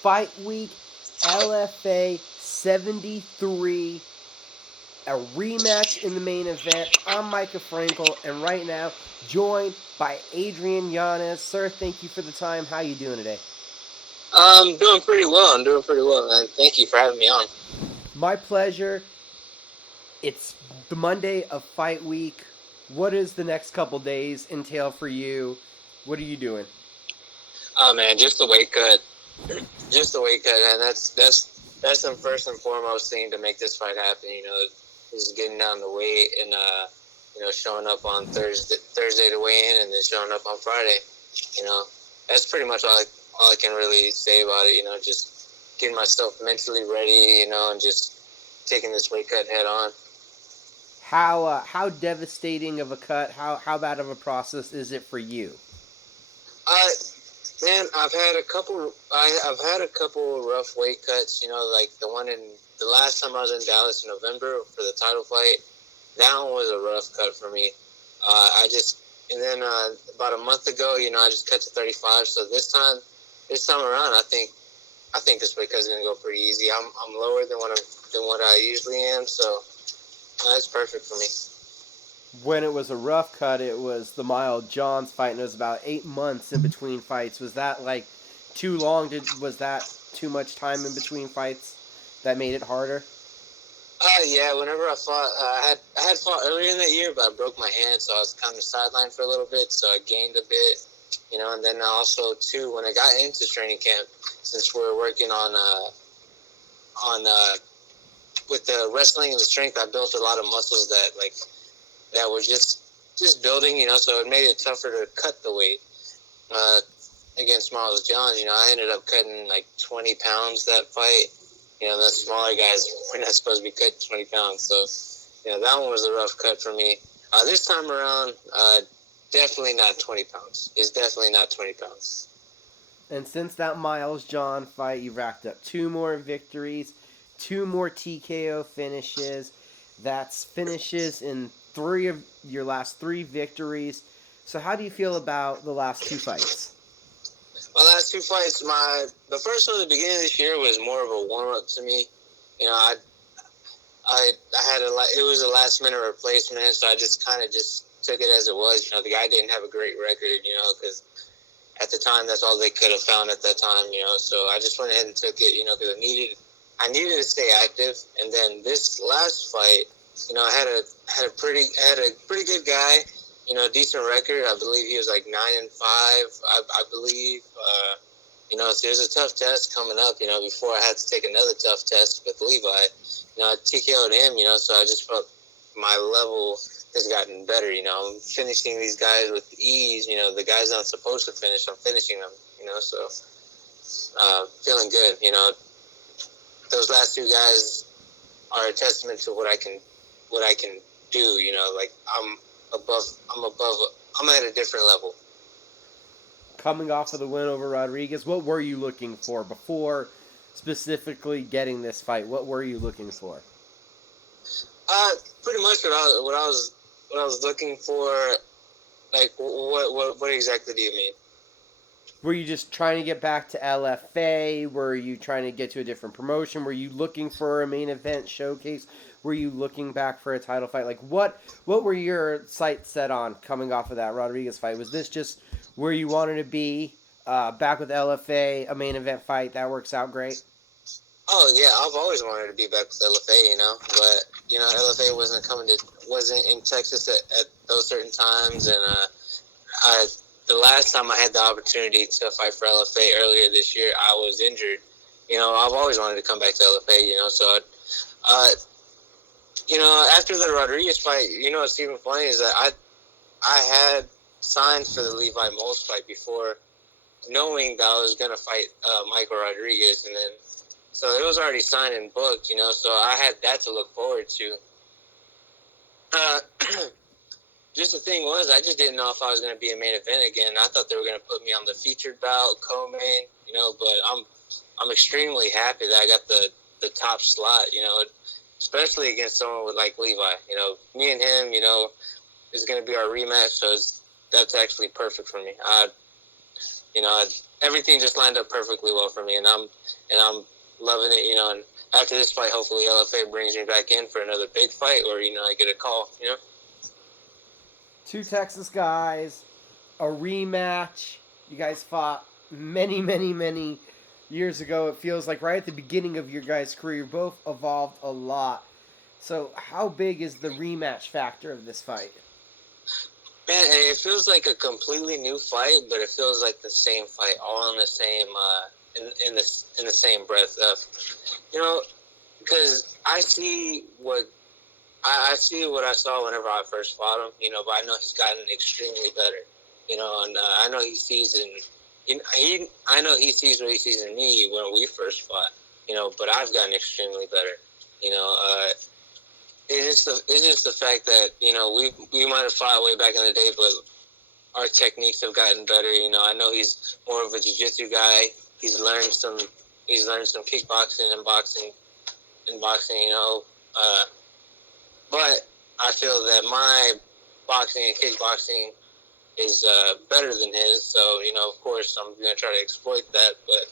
Fight Week LFA 73, a rematch in the main event. I'm Micah Frankel, and right now joined by Adrian Yanez. Sir, thank you for the time. How you doing today? I'm doing pretty well. Man. Thank you for having me on. My pleasure. It's the Monday of Fight Week. What does the next couple days entail for you? What are you doing? Oh man, just the weight cut, and that's the first and foremost thing to make this fight happen. Is getting down the weight and showing up on Thursday to weigh in, and then showing up on Friday. You know, that's pretty much all I can really say about it. Just getting myself mentally ready. And just taking this weight cut head on. How devastating of a cut? How bad of a process is it for you? I Man, I've had a couple rough weight cuts. Like the one in the last time I was in Dallas in November for the title fight. That one was a rough cut for me. I just and then about a month ago, I just cut to 35. So this time around, I think this weight cut is gonna go pretty easy. I'm lower than what I usually am, so that's perfect for me. When it was a rough cut, it was the Miles Johns fight, and it was about 8 months in between fights. Was that like too long? Was that too much time in between fights that made it harder? Yeah. Whenever I fought, I had fought earlier in the year, but I broke my hand, so I was kind of sidelined for a little bit. So I gained a bit, and then also too when I got into training camp, since we're working on with the wrestling and the strength, I built a lot of muscles that were just building, so it made it tougher to cut the weight. Uh, Against Miles Johns, I ended up cutting like 20 pounds that fight. The smaller guys were not supposed to be cutting 20 pounds. So, that one was a rough cut for me. This time around, definitely not 20 pounds. It's definitely not 20 pounds. And since that Miles John fight, you racked up 2 more victories, 2 more TKO finishes. That's finishes in 3 of your last 3 victories. So, how do you feel about the last 2 fights? My last 2 fights, the first one at the beginning of this year was more of a warm up to me. I had it was a last minute replacement, so I just kind of just took it as it was. The guy didn't have a great record, because at the time that's all they could have found at that time, So I just went ahead and took it, because I needed to stay active. And then this last fight, I had a pretty good guy, decent record. I believe he was like 9-5. I believe. So there's a tough test coming up, before I had to take another tough test with Levi. I TKO'd him, so I just felt my level has gotten better, I'm finishing these guys with ease, the guys I'm supposed to finish, I'm finishing them, so feeling good, those last 2 guys are a testament to what I can do, like I'm at a different level. Coming off of the win over Rodriguez, what were you looking for before specifically getting this fight? What were you looking for? Pretty much what I was looking for. Like, what exactly do you mean? Were you just trying to get back to LFA? Were you trying to get to a different promotion? Were you looking for a main event showcase? Were you looking back for a title fight? Like what were your sights set on coming off of that Rodriguez fight? Was this just where you wanted to be? Back with LFA, a main event fight that works out great. Oh yeah, I've always wanted to be back with LFA, but LFA wasn't in Texas at those certain times, and I the last time I had the opportunity to fight for LFA earlier this year, I was injured. I've always wanted to come back to LFA. So after the Rodriguez fight, what's even funny is that I had signed for the Levi Mowles fight before, knowing that I was gonna fight Michael Rodriguez, and then so it was already signed and booked, so I had that to look forward to. Just the thing was, I just didn't know if I was going to be a main event again. I thought they were going to put me on the featured bout, co-main, but I'm extremely happy that I got the top slot, especially against someone with like Levi. Me and him, is going to be our rematch, so that's actually perfect for me. you know, everything just lined up perfectly well for me, and I'm loving it, you know. And after this fight, hopefully LFA brings me back in for another big fight, or you know, I get a call, you know. Two Texas guys, a rematch. You guys fought many, many, many years ago. It feels like right at the beginning of your guys' career, you both evolved a lot. So, how big is the rematch factor of this fight? Man, it feels like a completely new fight, but it feels like the same fight, all in the same in the same breath. You know, because I see what I saw whenever I first fought him. You know, but I know he's gotten extremely better. You know, and I know he sees I know he sees what he sees in me when we first fought. You know, but I've gotten extremely better. You know, it's just the fact that you know we might have fought way back in the day, but our techniques have gotten better. You know, I know he's more of a jiu-jitsu guy. He's learned some kickboxing and boxing. You know, but I feel that my boxing and kickboxing is better than his. So you know, of course, I'm gonna try to exploit that. But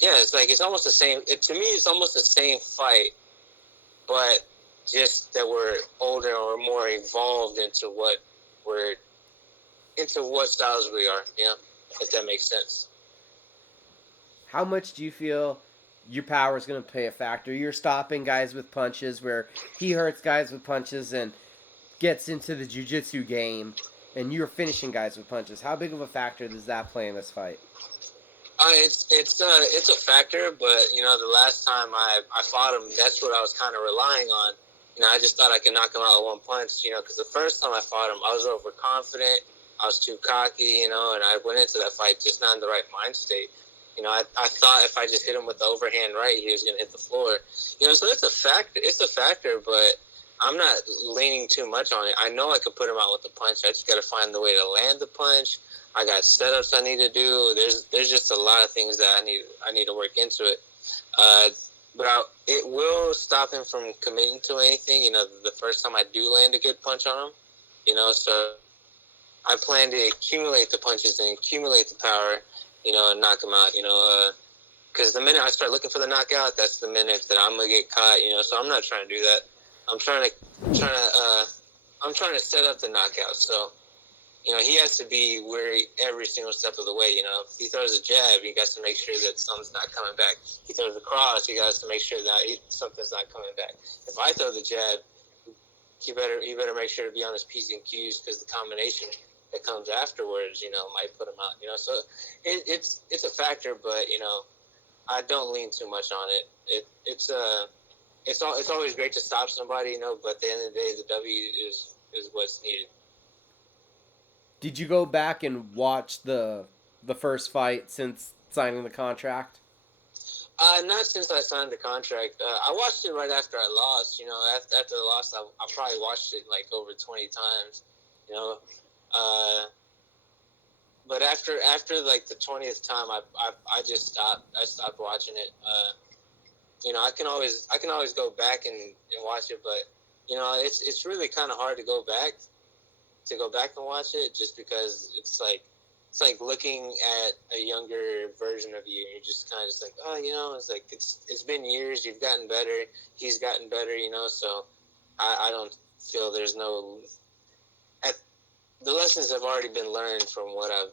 yeah, it's like it's almost the same. To me, it's almost the same fight, but just that we're older or more evolved into what styles we are. You know, if that makes sense. How much do you feel your power is going to play a factor? You're stopping guys with punches where he hurts guys with punches and gets into the jiu-jitsu game, and you're finishing guys with punches. How big of a factor does that play in this fight? It's a factor, but you know, the last time I fought him, that's what I was kind of relying on. You know, I just thought I could knock him out with one punch. You know, because the first time I fought him, I was overconfident, I was too cocky, you know, and I went into that fight just not in the right mind state. You know, I thought if I just hit him with the overhand right, he was going to hit the floor. You know, so it's a factor. It's a factor, but I'm not leaning too much on it. I know I could put him out with the punch. I just got to find the way to land the punch. I got setups I need to do. There's just a lot of things that I need to work into it. But it will stop him from committing to anything. You know, the first time I do land a good punch on him, you know, so I plan to accumulate the punches and accumulate the power, you know, and knock him out. You know, because the minute I start looking for the knockout, that's the minute that I'm gonna get caught. You know, so I'm not trying to do that. I'm trying to set up the knockout. So you know, he has to be wary every single step of the way. You know, if he throws a jab, he got to make sure that something's not coming back. He throws a cross, he got to make sure that something's not coming back. If I throw the jab, he better make sure to be on his P's and Q's because the combination that comes afterwards, you know, might put him out. You know, so it's a factor, but you know, I don't lean too much on it. It's always great to stop somebody, you know, but at the end of the day, the W is what's needed. Did you go back and watch the first fight since signing the contract? Not since I signed the contract. I watched it right after I lost. You know, after the loss, I probably watched it like over 20 times. You know, uh, but after like the 20th time, I just stopped. I stopped watching it. You know, I can always go back and watch it, but you know, it's really kind of hard to go back and watch it just because it's like looking at a younger version of you. You're just kind of just like, oh, you know, it's like it's been years. You've gotten better. He's gotten better. You know, so I don't feel there's no. At, the lessons have already been learned from what I've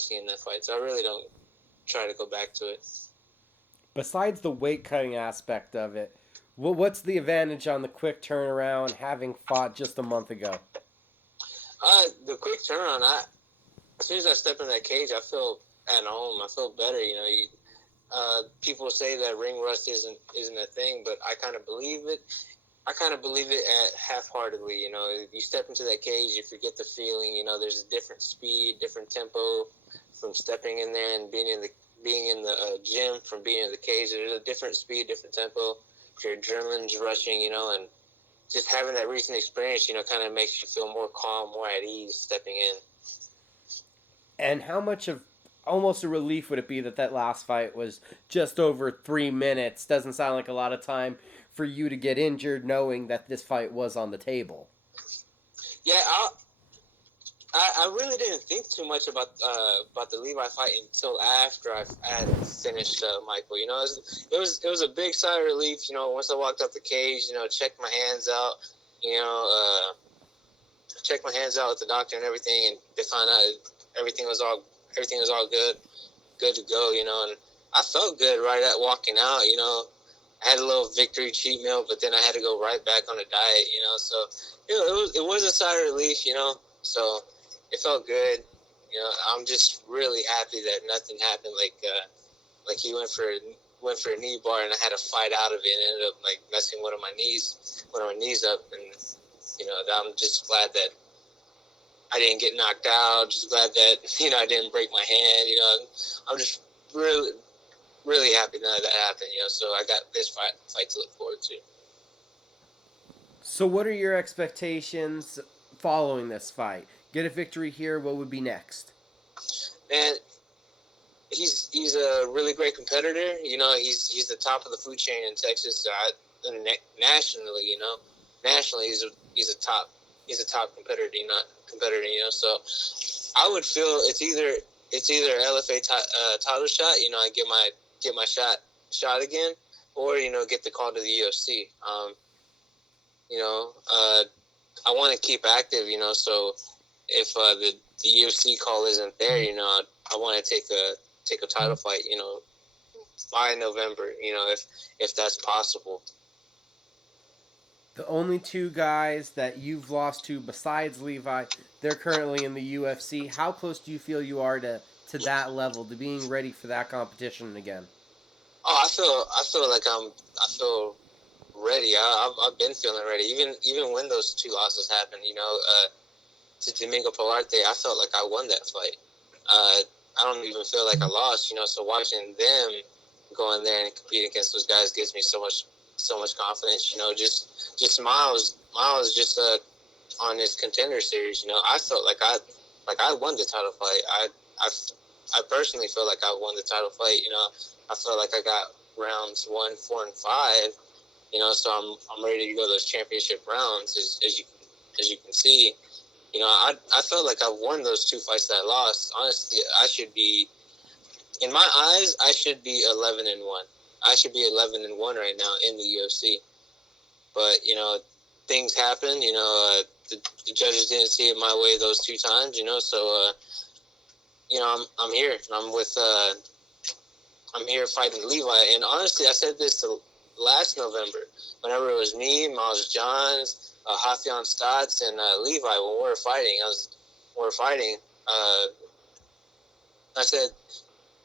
seen in that fight. So I really don't try to go back to it. Besides the weight cutting aspect of it, what's the advantage on the quick turnaround having fought just a month ago? The quick turnaround. As soon as I step in that cage, I feel at home. I feel better. You know, people say that ring rust isn't a thing, but I kind of believe it. I kind of believe it at half-heartedly. You know, if you step into that cage, you forget the feeling. You know, there's a different speed, different tempo from stepping in there and being in the gym from being in the cage. There's a different speed, different tempo. Your adrenaline's rushing. You know, and just having that recent experience, you know, kind of makes you feel more calm, more at ease stepping in. And how much of almost a relief would it be that that last fight was just over 3 minutes? Doesn't sound like a lot of time for you to get injured, knowing that this fight was on the table. Yeah, I really didn't think too much about the Levi fight until after I had finished Michael. You know, it was a big sigh of relief. You know, once I walked out the cage, you know, checked my hands out. You know, checked my hands out with the doctor and everything, and they found out everything was all good to go. You know, and I felt good right at walking out. You know, I had a little victory cheat meal, but then I had to go right back on a diet. You know, so it was a sigh of relief. You know, so it felt good. You know, I'm just really happy that nothing happened. Like he went for a knee bar, and I had to fight out of it. And ended up like messing one of my knees up, and you know, I'm just glad that I didn't get knocked out. Just glad that I didn't break my hand. You know, I'm just really really happy that happened. You know, so I got this fight to look forward to. So, what are your expectations following this fight? Get a victory here. What would be next? And he's a really great competitor. You know, he's the top of the food chain in Texas. Nationally, you know, nationally he's a top competitor. You know, so I would feel it's either LFA title shot. You know, I get my shot again, or get the call to the UFC. You know, I want to keep active. You know, so if the UFC call isn't there, you know, I want to take a title fight. You know, by November. You know, if that's possible. The only two guys that you've lost to besides Levi, they're currently in the UFC. How close do you feel you are to that level, to being ready for that competition again? Oh, I feel ready. I've been feeling ready. Even when those two losses happened, to Domingo Pilarte, I felt like I won that fight. I don't even feel like I lost. You know, so watching them go in there and compete against those guys gives me so much confidence. You know, just Miles just on his contender series. You know, I felt like I won the title fight. I I personally feel like I won the title fight. You know, I feel like I got rounds 1, 4, and 5. You know, so I'm ready to go those championship rounds. As you can see, you know, I felt like I won those two fights that I lost. Honestly, I should be, in my eyes, I should be 11-1. I should be 11-1 right now in the UFC. But things happen. The judges didn't see it my way those two times. So I'm here. I'm here fighting Levi. And honestly, I said this last November, whenever it was me, Miles Johns, Hafion Stotts, and Levi when we were fighting. Uh, I said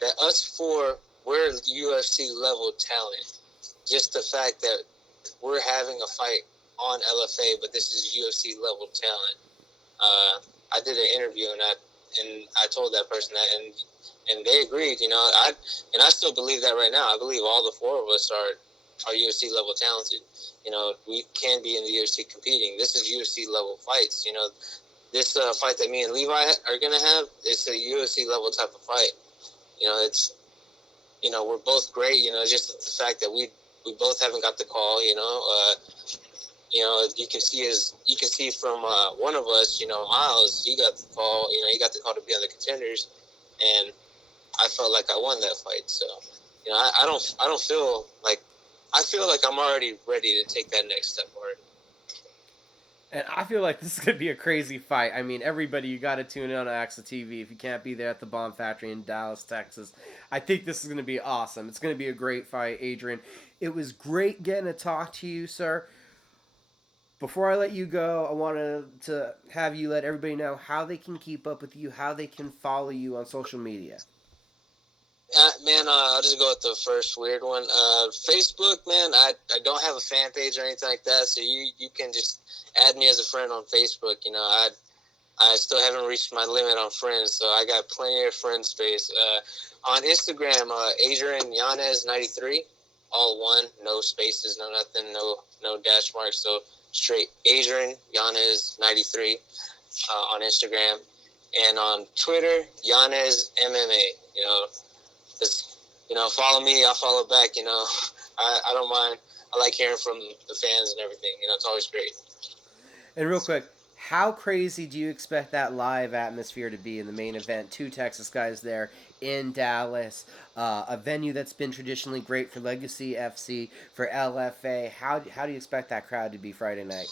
that us four, we're UFC level talent. Just the fact that we're having a fight on LFA, but this is UFC level talent. I did an interview and I told that person that, and they agreed. I still believe that right now. I believe all the four of us are UFC level talented. We can be in the UFC competing. This is UFC level fights. This fight that me and Levi are gonna have, it's a UFC level type of fight. It's we're both great. Just the fact that we both haven't got the call. You can see from one of us. Miles, he got the call. He got the call to be on the contenders, and I felt like I won that fight. So, I don't feel like I feel like I'm already ready to take that next step forward. And I feel like this is going to be a crazy fight. I mean, everybody, you got to tune in on AXA TV if you can't be there at the Bomb Factory in Dallas, Texas. I think this is going to be awesome. It's going to be a great fight, Adrian. It was great getting to talk to you, sir. Before I let you go, I wanted to have you let everybody know how they can keep up with you, how they can follow you on social media. Man, I'll just go with the first weird one. Facebook, man, I don't have a fan page or anything like that, so you can just add me as a friend on Facebook. I still haven't reached my limit on friends, so I got plenty of friend space. On Instagram, Adrian Yanez 93, all one, no spaces, no nothing, no dash marks, so straight Adrian Yanez 93 on Instagram, and on Twitter, Yanez MMA. Just follow me, I'll follow back. I don't mind. I like hearing from the fans and everything. It's always great. And real quick, How crazy do you expect that live atmosphere to be in the main event? Two Texas guys there in Dallas, a venue that's been traditionally great for Legacy FC, for LFA. How do you expect that crowd to be Friday night?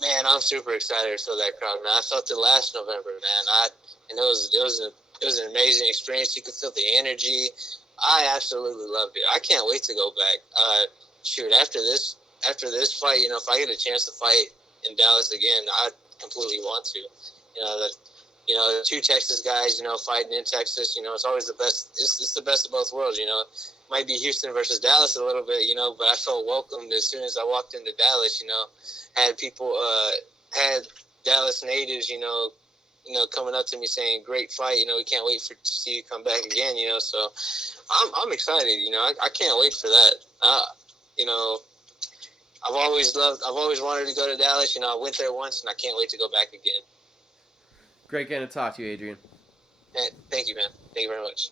Man, I'm super excited for that crowd, man. I felt it last November, man. And it was an amazing experience. You could feel the energy. I absolutely loved it. I can't wait to go back. Shoot, after this fight, if I get a chance to fight in Dallas again, I completely want to. That two Texas guys, fighting in Texas. It's always the best. It's the best of both worlds. Might be Houston versus Dallas a little bit, but I felt welcomed as soon as I walked into Dallas. Had people, had Dallas natives, coming up to me saying, "Great fight. We can't wait to see you come back again." So I'm excited. I can't wait for that. You know, I've always wanted to go to Dallas. I went there once, and I can't wait to go back again. Great getting to talk to you, Adrian. And thank you, man. Thank you very much.